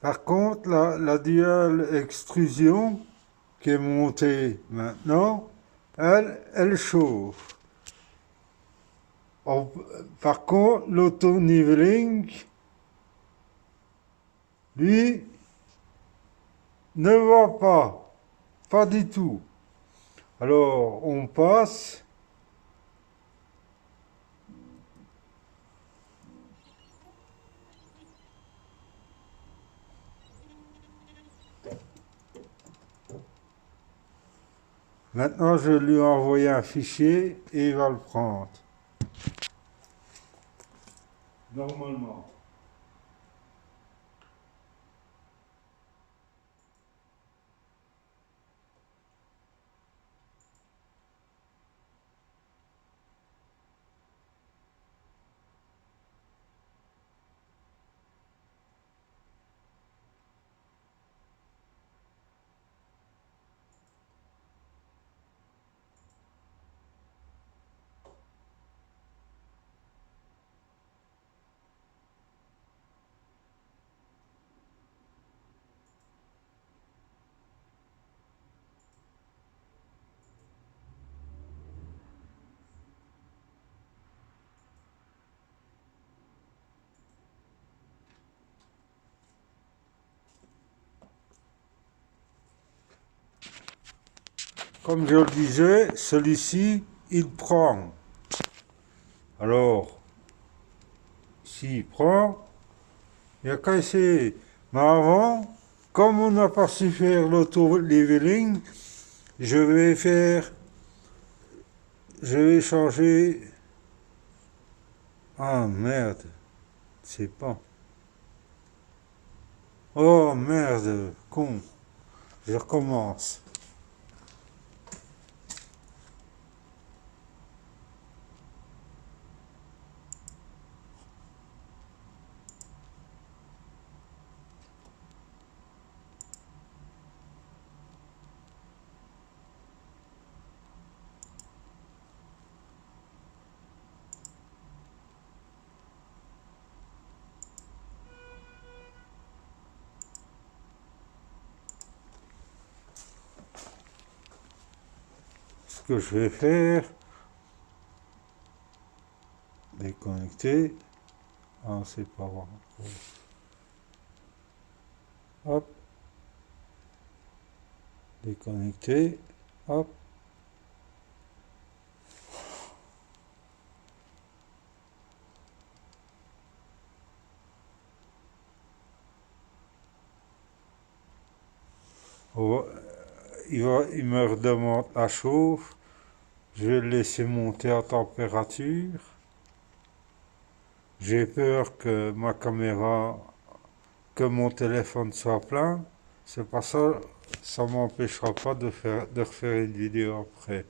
Par contre, la dual extrusion qui est montée maintenant, elle chauffe. On- Par contre, l'auto-niveling, lui, ne va pas du tout. Alors, on passe. Maintenant, je lui ai envoyé un fichier et il va le prendre. Normalement. Comme je le disais, celui-ci, il prend. Alors, s'il prend, il n'y a qu'à essayer. Mais avant, comme on n'a pas su faire l'auto-leveling, je vais faire, je vais changer. Ah merde, c'est pas. Oh merde, con. Je recommence. Ce que je vais faire, déconnecter. Ah, c'est pas bon. Hop, déconnecter. Hop. Il me redemande la chauffe. Je vais le laisser monter à température. J'ai peur que ma caméra, que mon téléphone soit plein. C'est pas ça, ça m'empêchera pas de refaire une vidéo après.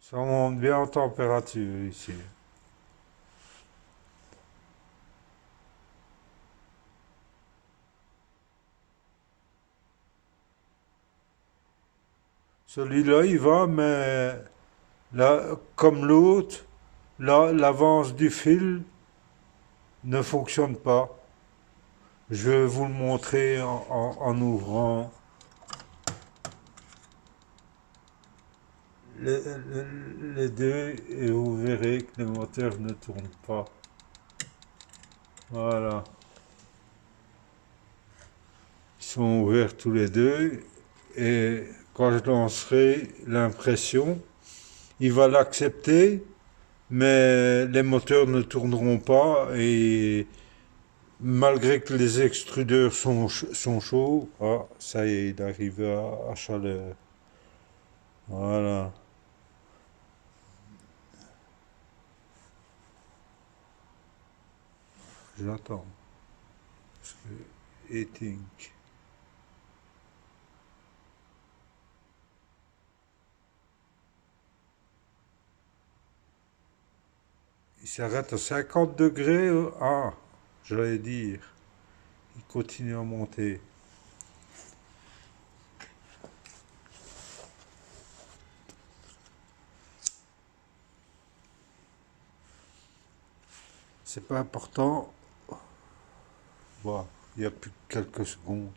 Ça monte bien en température ici. Celui-là, il va, mais là, comme l'autre, là, l'avance du fil ne fonctionne pas. Je vais vous le montrer en ouvrant les, les deux et vous verrez que le moteur ne tourne pas. Voilà. Ils sont ouverts tous les deux et quand je lancerai l'impression, il va l'accepter, mais les moteurs ne tourneront pas et malgré que les extrudeurs sont chauds, ah, ça y est, il arrive à chaleur. Voilà, j'attends. Parce que heating. Il s'arrête à 50 degrés. Ah, j'allais dire. Il continue à monter. C'est pas important. Voilà, il y a plus que quelques secondes.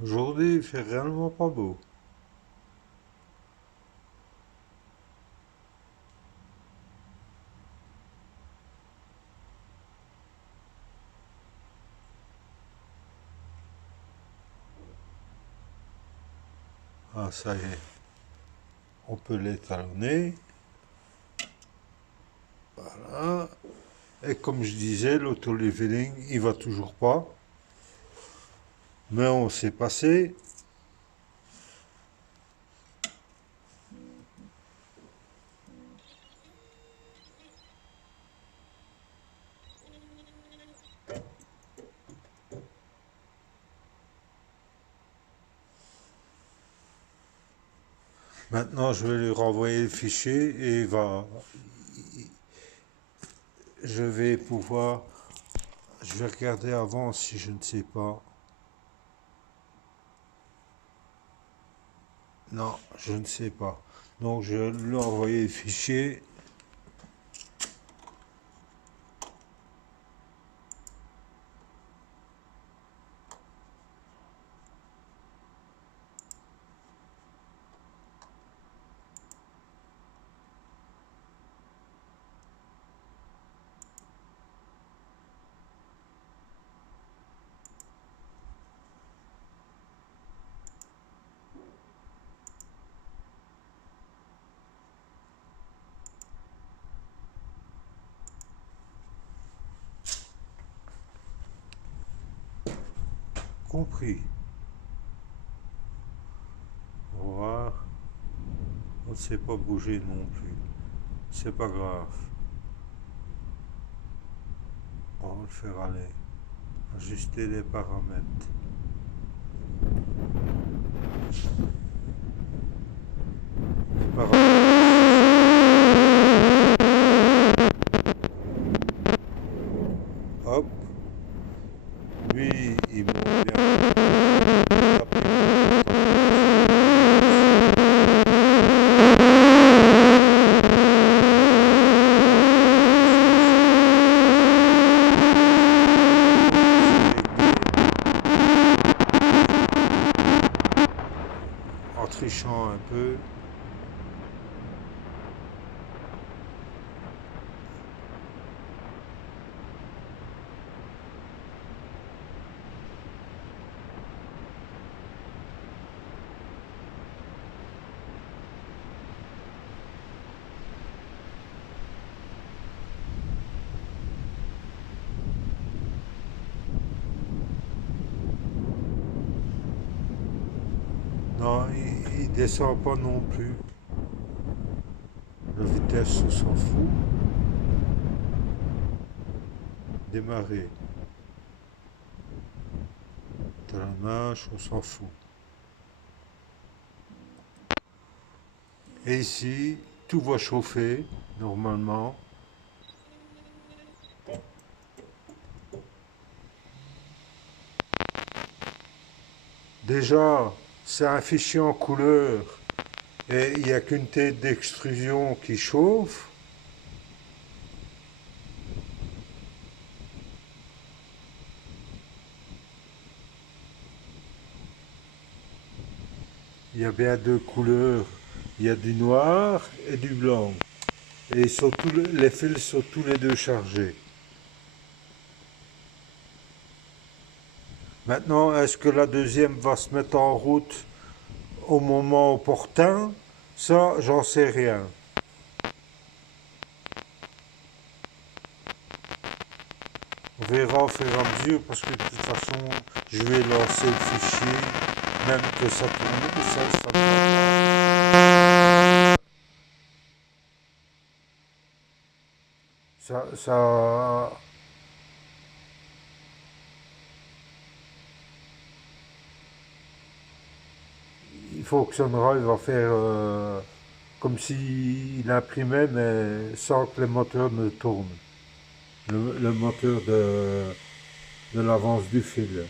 Aujourd'hui, il fait réellement pas beau. Ah, ça y est. On peut l'étalonner. Voilà. Et comme je disais, l'auto-leveling, il va toujours pas. Mais on s'est passé. Maintenant, je vais lui renvoyer le fichier et je vais pouvoir, je vais regarder avant si je ne sais pas. Non, je ne sais pas. Donc, je vais lui envoyer le fichier. Compris. Au revoir. On ne sait pas bouger non plus. C'est pas grave. On va le faire aller. Ajuster les paramètres. Les paramètres. Hop. Lui, il monte bien. En trichant un peu. Non, il descend pas non plus. La vitesse, on s'en fout. Démarrer. Talonnage, on s'en fout. Et ici, tout va chauffer, normalement. Déjà, c'est un fichier en couleur et il n'y a qu'une tête d'extrusion qui chauffe. Il y a bien deux couleurs. Il y a du noir et du blanc. Et les fils sont tous les deux chargés. Maintenant, est-ce que la deuxième va se mettre en route au moment opportun, ça, j'en sais rien. On verra au fur et à mesure parce que de toute façon, je vais lancer le fichier, même que ça tourne, ça me ça, il fonctionnera, il va faire comme s'il imprimait, mais sans que le moteur ne tourne. Le moteur de l'avance du fil.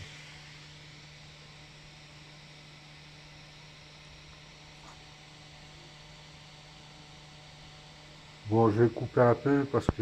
Bon, je vais couper un peu parce que